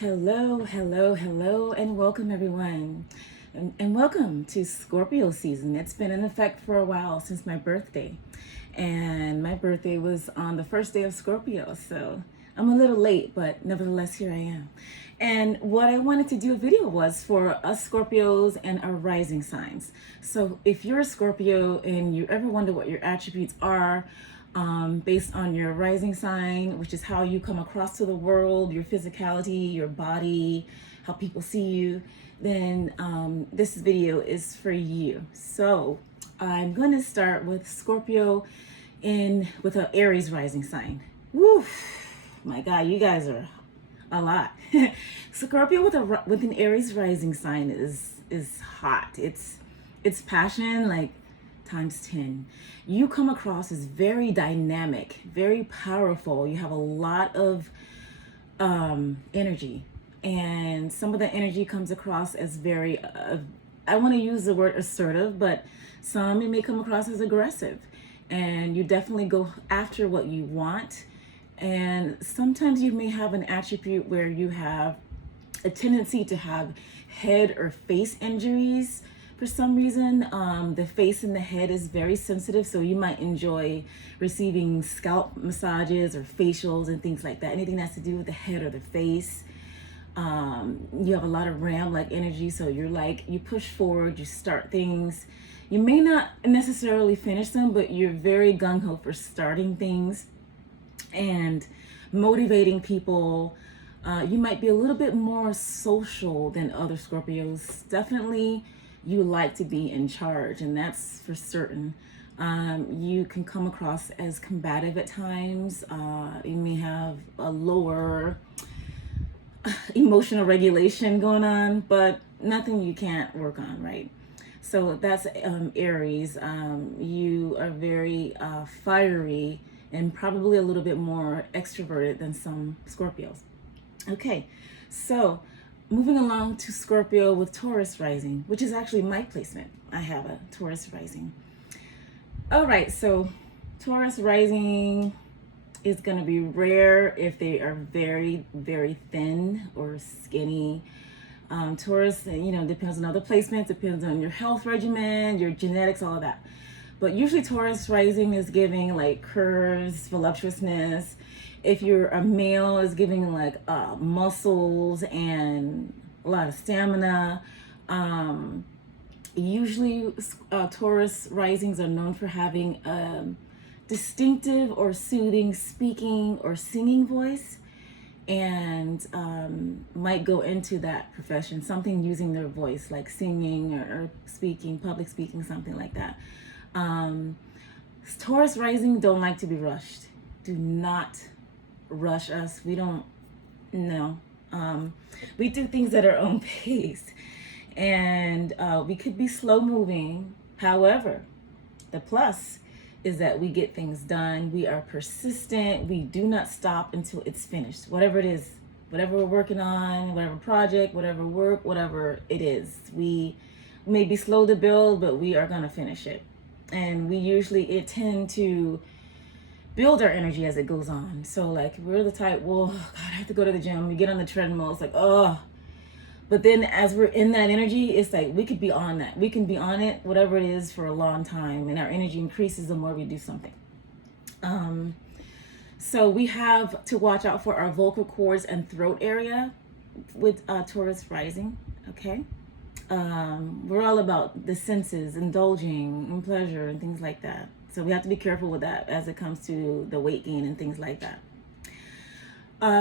Hello, hello, hello, and welcome everyone. And welcome to Scorpio season. It's been in effect for a while since my birthday. And my birthday was on the first day of Scorpio, so I'm a little late, but nevertheless, here I am. And what I wanted to do a video was for us Scorpios and our rising signs. So if you're a Scorpio and you ever wonder what your attributes are, based on your rising sign, which is how you come across to the world, your physicality, your body, how people see you, then this video is for you. So I'm going to start with Scorpio with an Aries rising sign. Woo, my God, you guys are a lot. Scorpio with an Aries rising sign is hot. It's passion like times 10. You come across as very dynamic, very powerful. You have a lot of energy, and some of the energy comes across as very I want to use the word assertive, but some it may come across as aggressive, and you definitely go after what you want. And sometimes you may have an attribute where you have a tendency to have head or face injuries. For some reason, the face and the head is very sensitive, so you might enjoy receiving scalp massages or facials and things like that. Anything that has to do with the head or the face. You have a lot of ram-like energy, so you push forward, you start things. You may not necessarily finish them, but you're very gung-ho for starting things and motivating people. You might be a little bit more social than other Scorpios. Definitely you like to be in charge, and that's for certain. You can come across as combative at times. You may have a lower emotional regulation going on, but nothing you can't work on, right? So that's Aries. You are very fiery and probably a little bit more extroverted than some Scorpios. Okay, so moving along to Scorpio with Taurus rising, which is actually my placement. I have a Taurus rising. All right, so Taurus rising is going to be rare if they are very, very thin or skinny. Taurus, depends on other placements, depends on your health regimen, your genetics, all of that. But usually Taurus rising is giving like curves, voluptuousness. If you're a male, is giving like muscles and a lot of stamina. Usually Taurus risings are known for having distinctive or soothing speaking or singing voice, and might go into that profession, something using their voice like singing or speaking, public speaking, something like that. Taurus rising don't like to be rushed. Do not rush us. We don't know. We do things at our own pace, and we could be slow moving. However, the plus is that we get things done. We are persistent. We do not stop until it's finished. Whatever it is, whatever we're working on, whatever project, whatever work, whatever it is, we may be slow to build, but we are going to finish it. And we usually tend to build our energy as it goes on. So like we're the type, well, God, I have to go to the gym. We get on the treadmill. It's like, oh. But then as we're in that energy, it's like we could be on that. We can be on it, whatever it is, for a long time. And our energy increases the more we do something. So we have to watch out for our vocal cords and throat area with Taurus rising, okay? We're all about the senses, indulging in pleasure and things like that. So we have to be careful with that as it comes to the weight gain and things like that.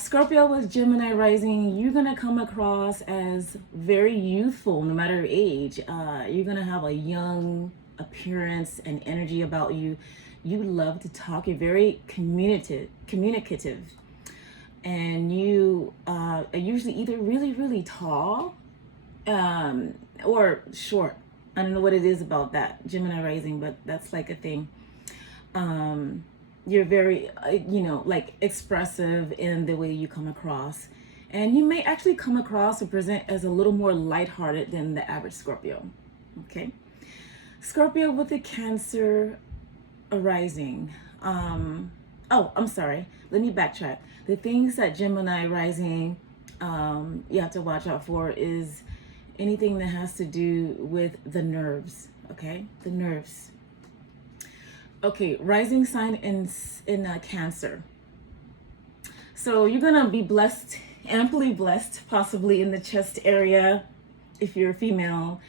Scorpio with Gemini rising, you're going to come across as very youthful no matter your age. You're going to have a young appearance and energy about you. You love to talk. You're very communicative. And you are usually either really, really tall or short. I don't know what it is about that Gemini rising, but that's like a thing. You're very, like expressive in the way you come across. And you may actually come across or present as a little more lighthearted than the average Scorpio. Okay. Scorpio with a Cancer rising. Oh, I'm sorry. Let me backtrack. The things that Gemini rising you have to watch out for is anything that has to do with the nerves. Okay, the nerves. Okay, rising sign in Cancer. So you're gonna be blessed, amply blessed, possibly in the chest area, if you're a female.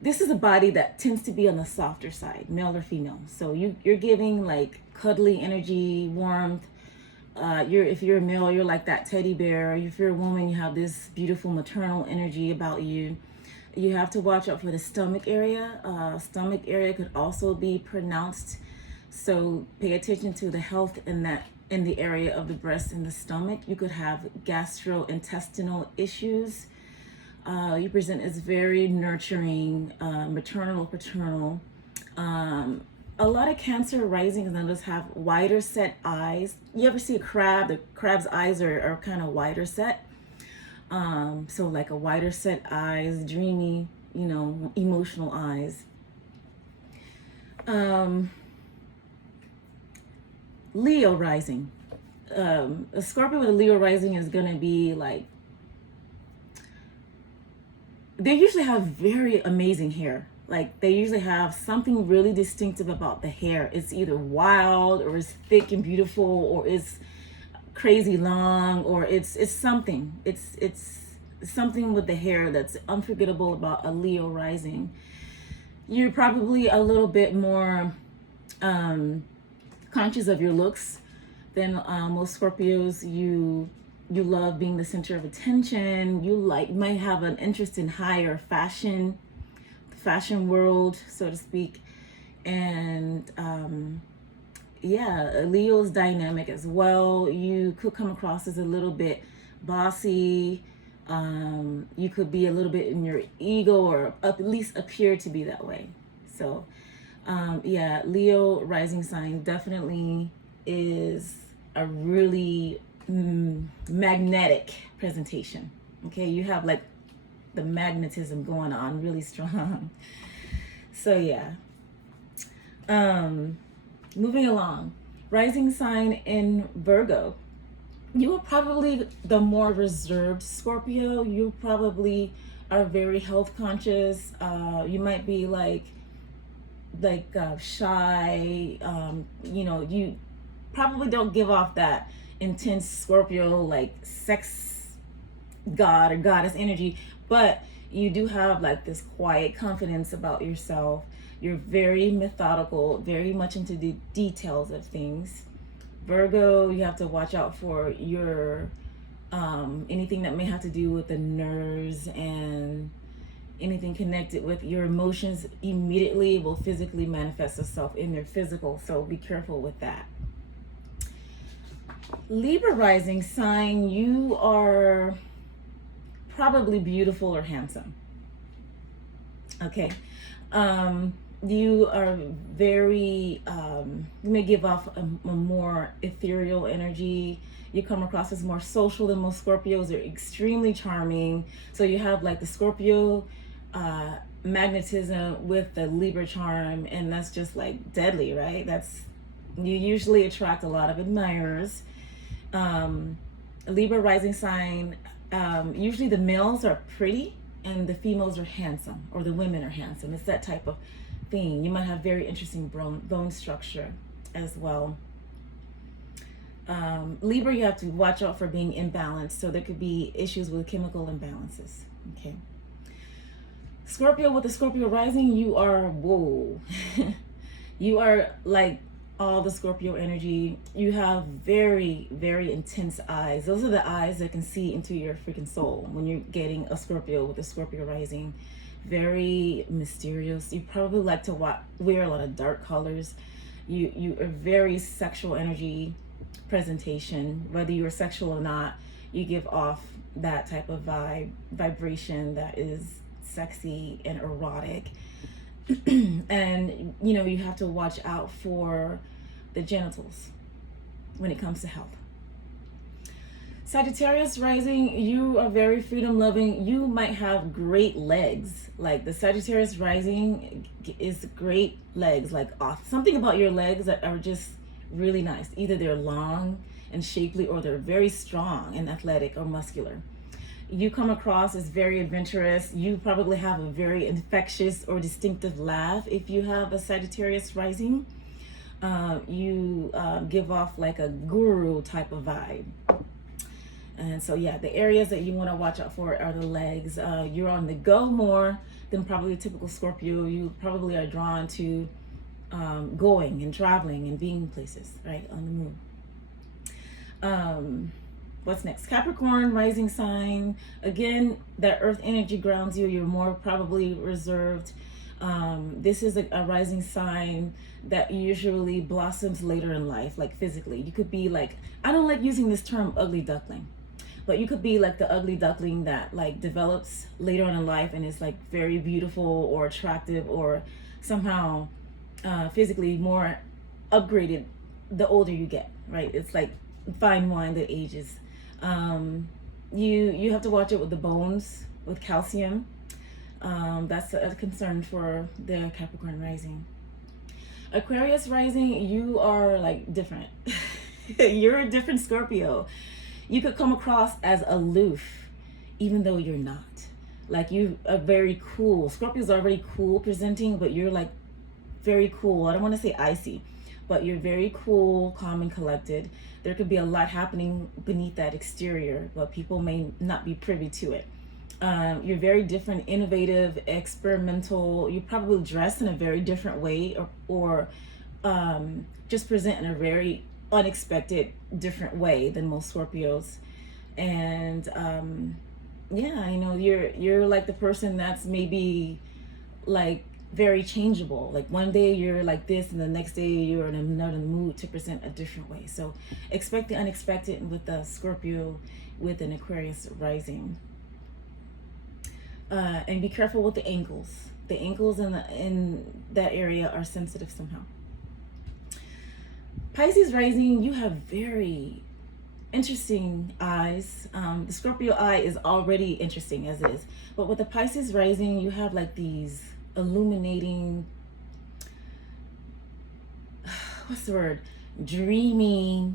This is a body that tends to be on the softer side, male or female. So you're giving like cuddly energy, warmth. If you're a male, you're like that teddy bear. If you're a woman, you have this beautiful maternal energy about you. You have to watch out for the stomach area. Stomach area could also be pronounced, so pay attention to the health in the area of the breast and the stomach. You could have gastrointestinal issues. You present as very nurturing, maternal, paternal. A lot of Cancer rising numbers have wider set eyes. You ever see a crab? The crab's eyes are kind of wider set. So like a wider set eyes, dreamy, emotional eyes. Leo rising. A Scorpio with a Leo rising is going to be like, they usually have very amazing hair. Like they usually have something really distinctive about the hair. It's either wild or it's thick and beautiful or it's crazy long or it's something. It's something with the hair that's unforgettable about a Leo rising. You're probably a little bit more conscious of your looks than most Scorpios. You love being the center of attention. You might have an interest in higher fashion world, so to speak. And Leo's dynamic as well. You could come across as a little bit bossy. You could be a little bit in your ego or at least appear to be that way. So Leo rising sign definitely is a really magnetic presentation. Okay, you have like the magnetism going on really strong. So moving along, rising sign in Virgo. You are probably the more reserved Scorpio. You probably are very health conscious. You might be like shy. You probably don't give off that intense Scorpio like sex god or goddess energy, but you do have like this quiet confidence about yourself. You're very methodical, very much into the details of things. Virgo, you have to watch out for your anything that may have to do with the nerves and anything connected with your emotions immediately will physically manifest itself in your physical. So be careful with that. Libra rising sign, you are probably beautiful or handsome. Okay. You are very, you may give off a more ethereal energy. You come across as more social than most Scorpios. They're extremely charming. So you have like the Scorpio magnetism with the Libra charm, and that's just like deadly, right? You usually attract a lot of admirers. Libra rising sign, usually the males are pretty and the females are handsome, or the women are handsome. It's that type of thing. You might have very interesting bone structure as well. Libra, you have to watch out for being imbalanced. So there could be issues with chemical imbalances. Okay. Scorpio with the Scorpio rising, you are, whoa. You are like all the Scorpio energy. You have very, very intense eyes. Those are the eyes that can see into your freaking soul when you're getting a Scorpio with a Scorpio rising. Very mysterious. You probably like to wear a lot of dark colors. You are very sexual energy presentation. Whether you're sexual or not, you give off that type of vibration that is sexy and erotic. And you have to watch out for the genitals when it comes to health. Sagittarius rising, you are very freedom loving. You might have great legs. Like the Sagittarius rising is great legs, like off something about your legs that are just really nice. Either they're long and shapely, or they're very strong and athletic or muscular. You come across as very adventurous. You probably have a very infectious or distinctive laugh if you have a Sagittarius rising. You give off like a guru type of vibe. And so yeah, the areas that you want to watch out for are the legs. You're on the go more than probably a typical Scorpio. You probably are drawn to going and traveling and being places, right, on the moon. What's next? Capricorn rising sign. Again, that earth energy grounds you. You're more probably reserved. This is a rising sign that usually blossoms later in life, like physically. You could be like, I don't like using this term ugly duckling, but you could be like the ugly duckling that like develops later on in life and is like very beautiful or attractive or somehow physically more upgraded the older you get, right? It's like fine wine that ages. You have to watch it with the bones, with calcium. That's a concern for the Capricorn rising. Aquarius rising, you are like different. You're a different Scorpio. You could come across as aloof, even though you're not. Like you are very cool. Scorpio's already cool presenting, but you're like very cool. I don't want to say icy, but you're very cool, calm, and collected. There could be a lot happening beneath that exterior, but people may not be privy to it. You're very different, innovative, experimental. You probably dress in a very different way, or just present in a very unexpected, different way than most Scorpios. And yeah, you know, you're like the person that's maybe like very changeable. Like one day you're like this and the next day you're in another mood to present a different way. So expect the unexpected with the Scorpio with an Aquarius rising. And be careful with the ankles. The ankles in that area are sensitive somehow. Pisces rising, you have very interesting eyes. The Scorpio eye is already interesting as it is, but with the Pisces rising, you have like these illuminating, what's the word, dreamy,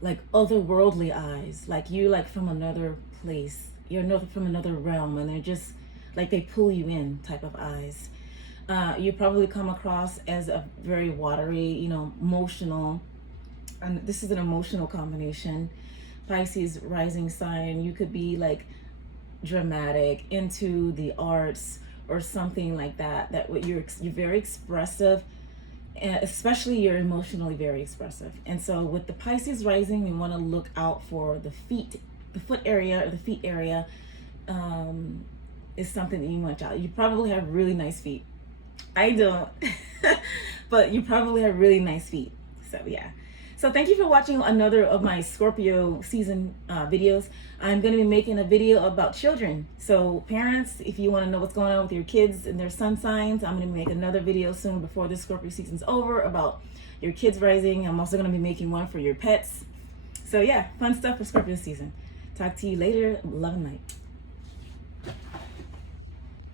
like otherworldly eyes. Like you're like from another place, you're from another realm, and they're just like they pull you in type of eyes. You probably come across as a very watery, you know, emotional, and this is an emotional combination. Pisces rising sign, you could be like dramatic, into the arts or something like that. That what you're very expressive, and especially you're emotionally very expressive. And so with the Pisces rising, you want to look out for the feet, the foot area or the feet area. Is something that you watch out. You probably have really nice feet. I don't, but you probably have really nice feet. So yeah. So thank you for watching another of my Scorpio season videos. I'm going to be making a video about children. So parents, if you want to know what's going on with your kids and their sun signs, I'm going to make another video soon before this Scorpio season's over about your kids rising. I'm also going to be making one for your pets. So yeah, fun stuff for Scorpio season. Talk to you later. Love and light.